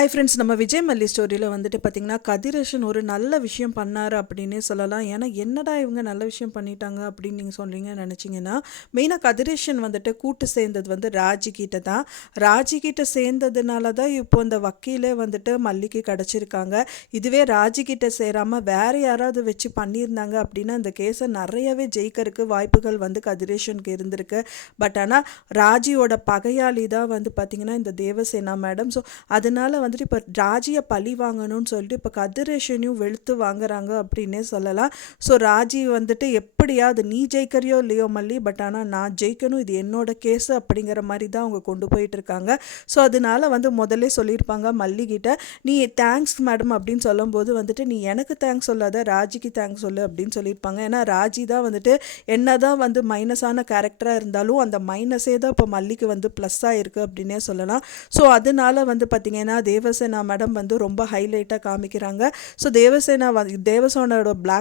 Hi friends, நம்ம விஜய் மல்லி ஸ்டோரியில் வந்துட்டு பார்த்திங்கன்னா கதிரேஷன் ஒரு நல்ல விஷயம் பண்ணார் அப்படின்னே சொல்லலாம். ஏன்னா என்னடா இவங்க நல்ல விஷயம் பண்ணிட்டாங்க அப்படின்னு நீங்கள் சொல்கிறீங்கன்னு நினச்சிங்கன்னா, மெயினாக கதிரேஷன் வந்துட்டு கூட்டு சேர்ந்தது வந்து ராஜிக்கிட்ட தான். ராஜிக்கிட்ட சேர்ந்ததுனால தான் இப்போ இந்த வக்கீலே வந்துட்டு மல்லிக்கு கிடச்சிருக்காங்க. இதுவே ராஜிக்கிட்ட சேராமல் வேறு யாராவது வச்சு பண்ணியிருந்தாங்க அப்படின்னா அந்த கேஸை நிறையவே ஜெயிக்கிறதுக்கு வாய்ப்புகள் வந்து கதிரேஷனுக்கு இருந்திருக்கு. பட் ஆனால் ராஜியோட பகையாளி தான் வந்து பார்த்திங்கன்னா இந்த தேவசேனா மேடம். ஸோ அதனால வந்துட்டு இப்போ ராஜியை பழி வாங்கணும்னு சொல்லிட்டு இப்போ கதிரேஷனையும் வெளுத்து வாங்குறாங்க அப்படின்னே சொல்லலாம். ஸோ ராஜி வந்துட்டு எப்படியாவது நீ ஜெயிக்கிறியோ இல்லையோ மல்லி, பட் ஆனால் நான் ஜெயிக்கணும், இது என்னோட கேஸு அப்படிங்கிற மாதிரி தான் அவங்க கொண்டு போயிட்டு இருக்காங்க. ஸோ அதனால வந்து முதல்ல சொல்லியிருப்பாங்க மல்லிகிட்ட, நீ தேங்க்ஸ் மேடம் அப்படின்னு சொல்லும்போது வந்துட்டு நீ எனக்கு தேங்க்ஸ் சொல்லாத, ராஜிக்கு தேங்க்ஸ் சொல்லு அப்படின்னு சொல்லியிருப்பாங்க. ஏன்னா ராஜி தான் வந்துட்டு என்ன தான் வந்து மைனஸான கேரக்டராக இருந்தாலும் அந்த மைனஸே தான் இப்போ மல்லிக்கு வந்து ப்ளஸ்ஸாக இருக்குது அப்படின்னே சொல்லலாம். ஸோ அதனால வந்து பார்த்திங்கன்னா தேவசேனா மேடம் வந்து ரொம்ப ஹைலைட்டாக காமிக்கிறாங்க. ஸோ தேவசேனாவோட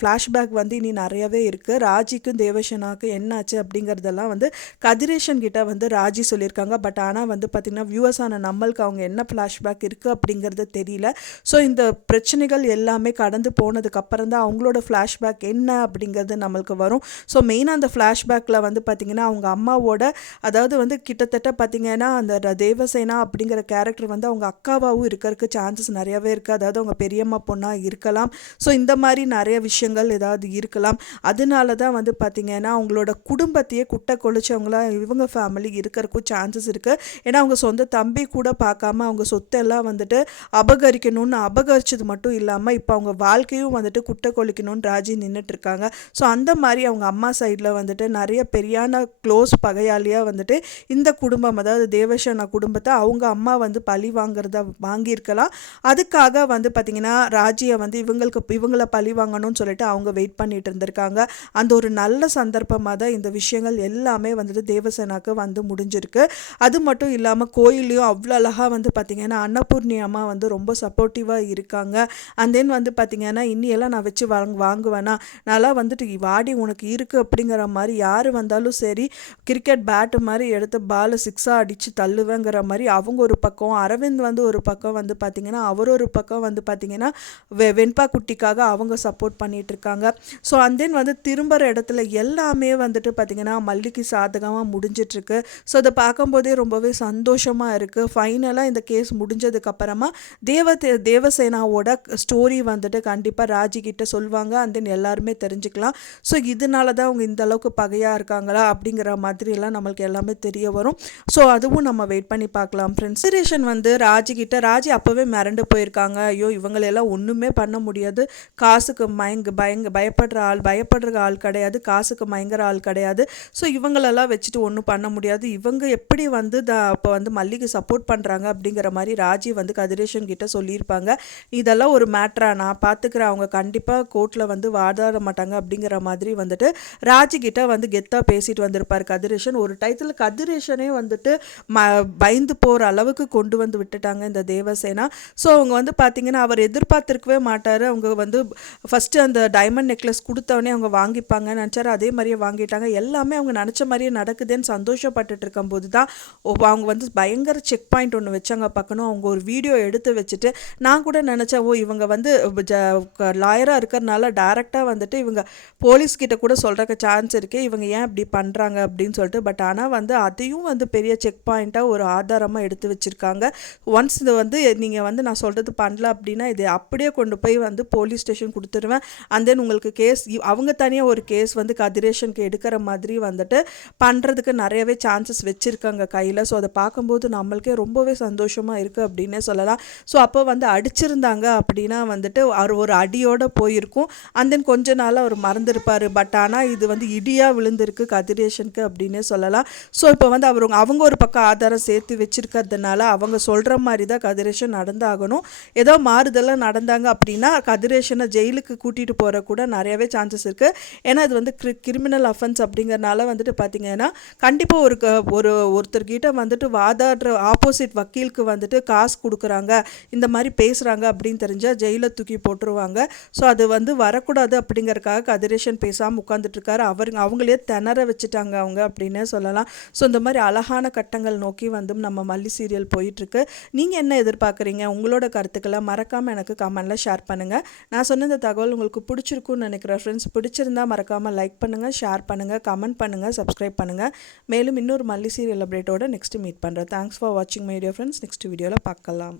ஃப்ளாஷ்பேக் வந்து இனி நிறையவே இருக்குது. ராஜிக்கும் தேவசேனாவுக்கும் என்னாச்சு அப்படிங்கிறதெல்லாம் வந்து கதிரேஷன் கிட்ட வந்து ராஜி சொல்லியிருக்காங்க. பட் ஆனால் வந்து பார்த்திங்கன்னா வியூவர்ஸான நம்மளுக்கு அவங்க என்ன ஃப்ளாஷ்பேக் இருக்குது அப்படிங்கிறது தெரியல. ஸோ இந்த பிரச்சனைகள் எல்லாமே கடந்து போனதுக்கப்புறம் தான் அவங்களோட ஃப்ளாஷ்பேக் என்ன அப்படிங்கிறது நம்மளுக்கு வரும். ஸோ மெயினாக அந்த ஃப்ளாஷ்பேக்கில் வந்து பார்த்திங்கன்னா அவங்க அம்மாவோட, அதாவது வந்து கிட்டத்தட்ட பார்த்திங்கன்னா அந்த தேவசேனா அப்படிங்கிற கேரக்டர் வந்து அவங்க அக்காவாகவும் இருக்கிறதுக்கு சான்சஸ் நிறையாவே இருக்குது. அதாவது அவங்க பெரியம்மா பொண்ணாக இருக்கலாம். ஸோ இந்த மாதிரி நிறைய விஷயங்கள் ஏதாவது இருக்கலாம். அதனால தான் வந்து பார்த்திங்கன்னா அவங்களோட குடும்பத்தையே குட்டை கொளிச்சவங்களா இவங்க ஃபேமிலி இருக்கிறதுக்கும் சான்சஸ் இருக்குது. ஏன்னா அவங்க சொந்த தம்பி கூட பார்க்காம அவங்க சொத்தெல்லாம் வந்துட்டு அபகரிக்கணும்னு அபகரிச்சது மட்டும் இல்லாமல் இப்போ அவங்க வாழ்க்கையும் வந்துட்டு குட்டை கொளிக்கணும்னு ராஜி நின்றுட்டுருக்காங்க. ஸோ அந்த மாதிரி அவங்க அம்மா சைடில் வந்துட்டு நிறைய பெரியான க்ளோஸ் பகையாளியாக வந்துட்டு இந்த குடும்பம், அதாவது தேவசேனா குடும்பத்தை அவங்க அம்மா வந்து பழி வாங்கியிருக்கலாம். அதுக்காக வந்து பார்த்திங்கன்னா ராஜியை வந்து இவங்களை பழி வாங்கணும்னு சொல்லிட்டு அவங்க வெயிட் பண்ணிட்டு இருந்திருக்காங்க. அந்த ஒரு நல்ல சந்தர்ப்பமாக தான் இந்த விஷயங்கள் எல்லாமே வந்துட்டு தேவசேனாக்கு வந்து முடிஞ்சிருக்கு. அது மட்டும் இல்லாமல் கோயிலையும் அவ்வளோ அழகாக வந்து பார்த்திங்கன்னா அன்னபூர்ணி அம்மா வந்து ரொம்ப சப்போர்ட்டிவாக இருக்காங்க. அண்ட் தென் வந்து பார்த்திங்கன்னா இன்னியெல்லாம் நான் வச்சு வாங்குவேனா, நல்லா வந்துட்டு வாடி உனக்கு இருக்குது அப்படிங்கிற மாதிரி யார் வந்தாலும் சரி கிரிக்கெட் பேட்டு மாதிரி எடுத்து பாலை சிக்ஸாக அடித்து தள்ளுவேங்கிற மாதிரி அவங்க ஒரு பக்கம், அரவிந்த் வந்து ஒரு பக்கம் வந்து பார்த்திங்கன்னா அவர் ஒரு பக்கம் வந்து பார்த்திங்கன்னா வெண்பா குட்டிக்காக அவங்க சப்போர்ட் பண்ணிகிட்டு இருக்காங்க. ஸோ அண்ட் தென் வந்து திரும்புகிற இடத்துல எல்லாமே வந்துட்டு பார்த்திங்கன்னா மல்லிக்கு சாதகமாக முடிஞ்சிட்ருக்கு. ஸோ அதை பார்க்கும்போதே ரொம்பவே சந்தோஷமாக இருக்குது. ஃபைனலாக இந்த கேஸ் முடிஞ்சதுக்கப்புறமா தேவசேனாவோட ஸ்டோரி வந்துட்டு கண்டிப்பாக ராஜிக்கிட்ட சொல்லுவாங்க. அண்ட் தென் எல்லாருமே தெரிஞ்சுக்கலாம். ஸோ இதனால தான் அவங்க இந்த அளவுக்கு பகையாக இருக்காங்களா அப்படிங்கிற மாதிரிலாம் நம்மளுக்கு எல்லாமே தெரிய வரும். ஸோ அதுவும் நம்ம வெயிட் பண்ணி பார்க்கலாம் ஃப்ரெண்ட்ஸ். வந்து ராஜிக்கிட்ட ராஜி அப்போவே மிரண்டு போயிருக்காங்க. ஐயோ இவங்களெல்லாம் ஒன்றுமே பண்ண முடியாது, காசுக்கு பயப்படுற ஆள் கிடையாது, காசுக்கு மயங்குற ஆள் கிடையாது. ஸோ இவங்களெல்லாம் வச்சுட்டு ஒன்றும் பண்ண முடியாது, இவங்க எப்படி வந்து அப்போ வந்து மல்லிக்கு சப்போர்ட் பண்ணுறாங்க அப்படிங்கிற மாதிரி ராஜி வந்து கதிரேஷன் கிட்ட சொல்லியிருப்பாங்க. இதெல்லாம் ஒரு மேட்ரா, நான் பார்த்துக்கிறேன், அவங்க கண்டிப்பாக கோர்ட்டில் வந்து வாதாட மாட்டாங்க அப்படிங்கிற மாதிரி வந்துட்டு ராஜி கிட்ட வந்து கெத்தாக பேசிட்டு வந்திருப்பார் கதிரேஷன். ஒரு டயத்தில் கதிரேஷனே வந்துட்டு பயந்து போகிற அளவுக்கு கொண்டு வந்து விட்டுட்டாங்க இந்த தேவசேனா. ஸோ அவங்க வந்து பார்த்திங்கன்னா அவர் எதிர்பார்த்துருக்கவே மாட்டார். அவங்க வந்து ஃபஸ்ட்டு அந்த டைமண்ட் நெக்லஸ் கொடுத்தவொடனே அவங்க வாங்கிப்பாங்கன்னு நினச்சாரு. அதே மாதிரியே வாங்கிட்டாங்க. எல்லாமே அவங்க நினச்ச மாதிரியே நடக்குதுன்னு சந்தோஷப்பட்டுட்டு இருக்கும்போது தான் அவங்க வந்து பயங்கர செக் பாயிண்ட் ஒன்று வச்சாங்க பார்க்கணும். அவங்க ஒரு வீடியோ எடுத்து வச்சுட்டு நான் கூட நினச்சேன், இவங்க வந்து லாயராக இருக்கிறனால டைரெக்டாக வந்துட்டு இவங்க போலீஸ்கிட்ட கூட சொல்கிறக்கு சான்ஸ் இருக்குது, இவங்க ஏன் இப்படி பண்ணுறாங்க அப்படின்னு சொல்லிட்டு. பட் ஆனால் வந்து அதையும் வந்து பெரிய செக் பாயிண்ட்டாக ஒரு ஆதாரமாக எடுத்து வச்சுருக்காங்க. ஒன்ஸ் இது வந்து நீங்கள் வந்து நான் சொல்கிறது பண்ணல அப்படின்னா இது அப்படியே கொண்டு போய் வந்து போலீஸ் ஸ்டேஷன் கொடுத்துருவேன். அண்ட் தென் உங்களுக்கு கேஸ் அவங்க தனியாக ஒரு கேஸ் வந்து கதிரேஷனுக்கு எடுக்கிற மாதிரி வந்துட்டு பண்ணுறதுக்கு நிறையவே சான்சஸ் வச்சுருக்காங்க கையில். ஸோ அதை பார்க்கும்போது நம்மளுக்கே ரொம்பவே சந்தோஷமாக இருக்குது அப்படின்னே சொல்லலாம். ஸோ அப்போ வந்து அடிச்சிருந்தாங்க அப்படின்னா வந்துட்டு அவர் ஒரு அடியோடு போயிருக்கும். அண்ட் தென் கொஞ்ச நாள் அவர் மறந்துருப்பார். பட் ஆனால் இது வந்து இடியாக விழுந்திருக்கு கதிரேஷனுக்கு அப்படின்னே சொல்லலாம். ஸோ இப்போ வந்து அவங்க ஒரு பக்கம் ஆதாரம் சேர்த்து வச்சுருக்கிறதுனால அவங்க சொல்கிற மாதிரி தான் கதிரேஷன் நடந்தாகணும். ஏதோ மாறுதெல்லாம் நடந்தாங்க அப்படின்னா கதிரேஷனை ஜெயிலுக்கு கூட்டிகிட்டு போகிற கூட நிறையவே சான்சஸ் இருக்குது. ஏன்னா இது வந்து கிரிமினல் அஃபென்ஸ் அப்படிங்கிறனால வந்துட்டு பார்த்திங்கன்னா கண்டிப்பாக ஒருத்தர்கிட்ட வந்துட்டு வாதாடுற ஆப்போசிட் வக்கீலுக்கு வந்துட்டு காசு கொடுக்குறாங்க, இந்த மாதிரி பேசுகிறாங்க அப்படின்னு தெரிஞ்சால் ஜெயிலை தூக்கி போட்டுருவாங்க. ஸோ அது வந்து வரக்கூடாது அப்படிங்கிறதுக்காக கதிரேஷன் பேசாமல் உட்காந்துட்ருக்காரு. அவங்களே திணற வச்சுட்டாங்க அவங்க அப்படின்னே சொல்லலாம். ஸோ இந்த மாதிரி அழகான கட்டங்கள் நோக்கி வந்து நம்ம மல்லி சீரியல் போயிட்டுருக்கு. நீங்கள் என்ன எதிர்பார்க்குறீங்க? உங்களோட கருத்துக்களை மறக்காமல் எனக்கு கமெண்டில் ஷேர் பண்ணுங்கள். நான் சொன்ன இந்த தகவல் உங்களுக்கு பிடிச்சிருக்குன்னு நினைக்கிறேன் ஃப்ரெண்ட்ஸ். பிடிச்சிருந்தா மறக்காமல் லைக் பண்ணுங்கள், ஷேர் பண்ணுங்கள், கமெண்ட் பண்ணுங்கள், சப்ஸ்கிரைப் பண்ணுங்கள். மேலும் இன்னொரு மல்லி சீரியல் அப்டேட்டோட நெக்ஸ்ட்டு மீட் பண்ணுறேன். தேங்க்ஸ் ஃபார் வாட்சிங் மை டியர் ஃப்ரெண்ட்ஸ். நெக்ஸ்ட் வீடியோவில் பார்க்கலாம்.